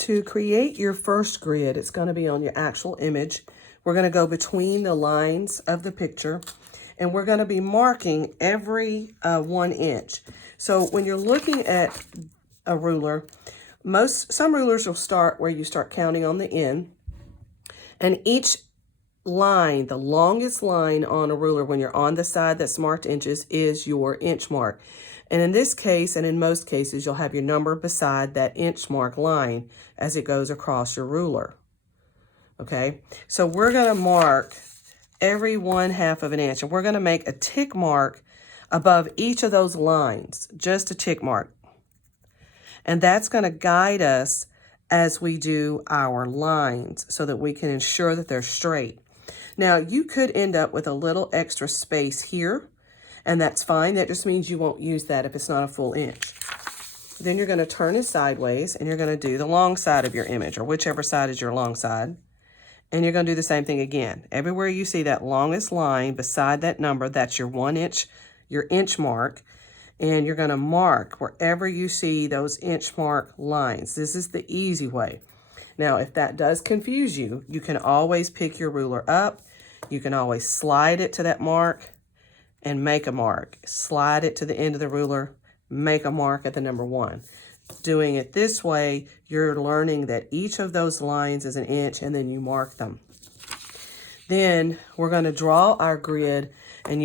To create your first grid, it's going to be on your actual image. We're going to go between the lines of the picture, and we're going to be marking every 1 inch. So when you're looking at a ruler, some rulers will start where you start counting on the end, and each line, the longest line on a ruler when you're on the side that's marked inches, is your inch mark. And in this case, and in most cases, you'll have your number beside that inch mark line as it goes across your ruler. Okay, so we're going to mark every 1/2 of an inch, and we're going to make a tick mark above each of those lines, just a tick mark. And that's going to guide us as we do our lines so that we can ensure that they're straight. Now, you could end up with a little extra space here, and that's fine. That just means you won't use that if it's not a full inch. Then you're going to turn it sideways, and you're going to do the long side of your image, or whichever side is your long side. And you're going to do the same thing again. Everywhere you see that longest line beside that number, that's your 1 inch, your inch mark. And you're going to mark wherever you see those inch mark lines. This is the easy way. Now, if that does confuse you, you can always pick your ruler up. You can always slide it to that mark and make a mark. Slide it to the end of the ruler, make a mark at the number 1. Doing it this way, you're learning that each of those lines is an inch, and then you mark them. Then we're going to draw our grid, and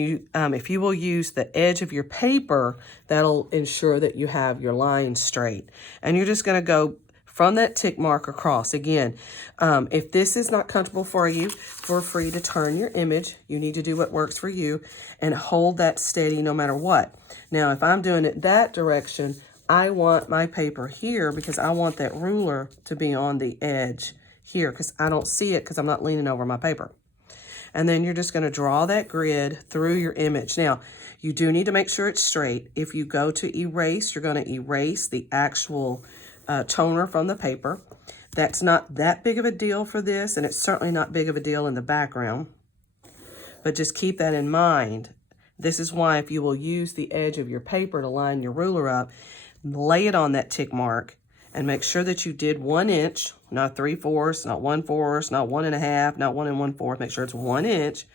if you will use the edge of your paper, that'll ensure that you have your lines straight. And you're just going to go from that tick mark across. Again, if this is not comfortable for you, feel free to turn your image. You need to do what works for you and hold that steady no matter what. Now, if I'm doing it that direction, I want my paper here because I want that ruler to be on the edge here because I don't see it because I'm not leaning over my paper. And then you're just going to draw that grid through your image. Now, you do need to make sure it's straight. If you go to erase, you're going to erase the actual toner from the paper. That's not that big of a deal for this, and it's certainly not big of a deal in the background. But just keep that in mind. This is why if you will use the edge of your paper to line your ruler up, lay it on that tick mark, and make sure that you did 1 inch, not 3/4, not 1/4, not 1 1/2, not 1 1/4. Make sure it's 1 inch.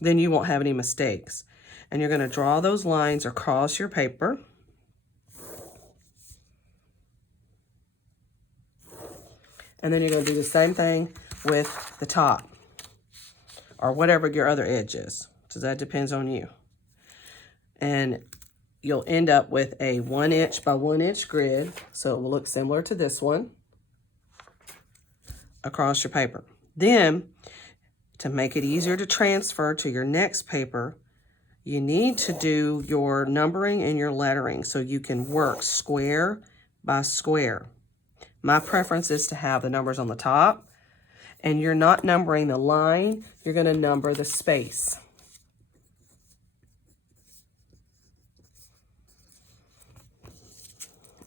Then you won't have any mistakes. And you're going to draw those lines across your paper. And then you're going to do the same thing with the top, or whatever your other edge is. So that depends on you. And you'll end up with a 1 inch by 1 inch grid. So it will look similar to this one across your paper. Then, to make it easier to transfer to your next paper, you need to do your numbering and your lettering so you can work square by square. My preference is to have the numbers on the top, and you're not numbering the line, you're going to number the space.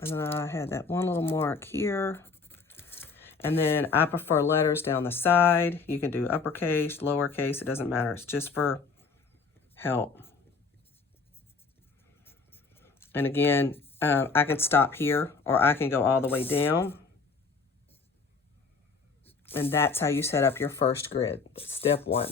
And then I had that one little mark here. And then I prefer letters down the side. You can do uppercase, lowercase, it doesn't matter. It's just for help. And again, I can stop here, or I can go all the way down. And that's how you set up your first grid, step 1.